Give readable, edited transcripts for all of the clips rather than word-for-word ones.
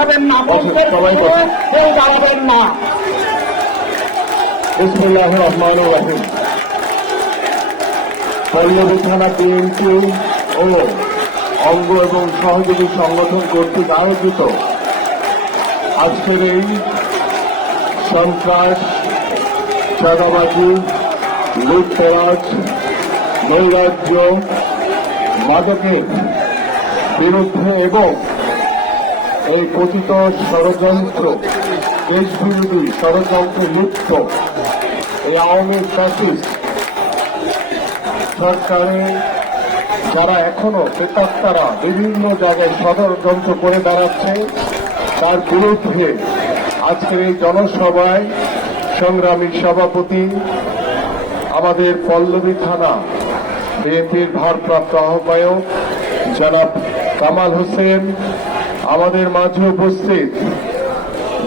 দাঁড়াবেন না, কেউ দাঁড়াবেন না। বিসমিল্লাহির রহমানির রহিম। পল্লবী থানা বিএনপি ও অঙ্গ এবং সহযোগী সংগঠন কর্তৃক আয়োজিত আজকের এই সন্ত্রাস, চাঁদাবাজি, লুটতরাজ, নৈরাজ্য, মাদকের বিরুদ্ধে এবং এই কথিত ষড়যন্ত্র, দেশবিরোধী ষড়যন্ত্রে লিপ্ত এই আওয়ামী ফ্যাসিস্ট সরকারে যারা এখনো প্রেতাত্মারা বিভিন্ন জায়গায় ষড়যন্ত্র করে দাঁড়াচ্ছে, তার বিরুদ্ধে আজকের এই জনসভায় সংগ্রামী সভাপতি, আমাদের পল্লবী থানা বিএনপির ভারপ্রাপ্ত আহ্বায়ক জনাব কামাল হোসেন, আমাদের মাঝে উপস্থিত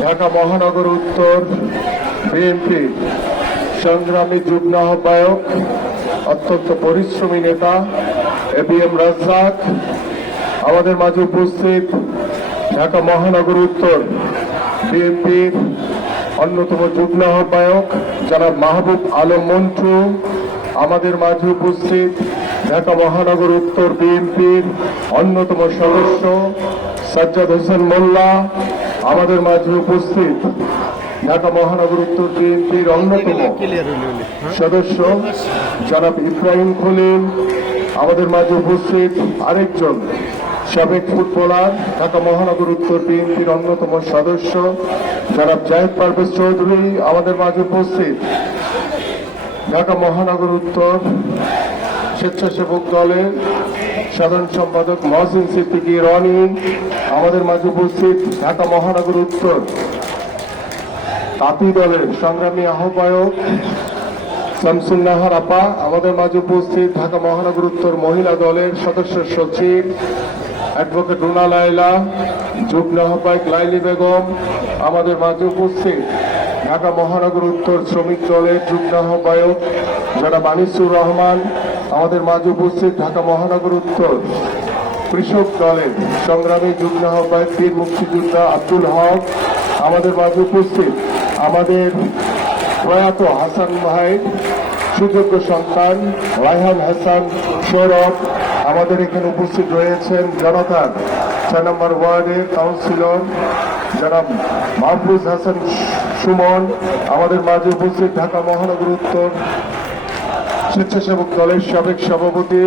ঢাকা মহানগর উত্তর বিএনপির সংগ্রামী যুগ্ম আহ্বায়ক, অত্যন্ত পরিশ্রমী নেতা এবিএম রাজ্জাক, আমাদের মাঝে উপস্থিত ঢাকা মহানগর উত্তর বিএনপির অন্যতম যুগ্ম আহ্বায়ক জনাব মাহবুব আলম মন্টু, আমাদের মাঝে উপস্থিত ঢাকা মহানগর উত্তর বিএনপির অন্যতম সদস্য সাজ্জাদ হোসেন মোল্লা, আমাদের মাঝে উপস্থিত ঢাকা মহানগর উত্তর বিএনপির অন্যতম সদস্য জনাব ইব্রাহিম খলিল, আমাদের মাঝে উপস্থিত আরেকজন সাবেক ফুটবলার ঢাকা মহানগর উত্তর বিএনপির অন্যতম সদস্য জনাব জাহিদ পারভেজ চৌধুরী, আমাদের মাঝে উপস্থিত ঢাকা মহানগর উত্তর স্বেচ্ছাসেবক দলের সাধারণ সম্পাদক মহসিন সিদ্দিকী রনি, আমাদের মাঝে উপস্থিত ঢাকা মহানগর উত্তর তাঁতি দলের সংগ্রামী আহ্বায়ক শামসুন্নাহার আপা, আমাদের মাঝে উপস্থিত ঢাকা মহানগর উত্তর মহিলা দলের সদস্য সচিব অ্যাডভোকেট রুনা লাইলা, যুগ্ম আহ্বায়ক লাইলি বেগম, আমাদের মাঝে উপস্থিত ঢাকা মহানগর উত্তর শ্রমিক দলের যুগ্ম আহ্বায়ক জনাব আনিসুর রহমান, আমাদের মাঝে উপস্থিত ঢাকা মহানগর উত্তর কৃষক দলের সংগ্রামী যুগ্ম আহ্বায়ক বীর মুক্তিযোদ্ধা আব্দুল হক, আমাদের মাঝে উপস্থিত আমাদের প্রয়াত হাসান ভাই সুযোগ্য সন্তান রায়হান হাসান সৌরভ, আমাদের এখানে উপস্থিত রয়েছেন জনতার 6 নম্বর ওয়ার্ডের কাউন্সিলর জনাব মাহফুজ হাসান সুমন, আমাদের মাঝে উপস্থিত ঢাকা মহানগর উত্তর স্বেচ্ছাসেবক দলের সাবেক সভাপতি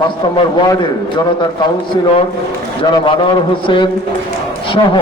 5 নম্বর ওয়ার্ডের জনতার কাউন্সিলর জনাব আনোয়ার হোসেন সহ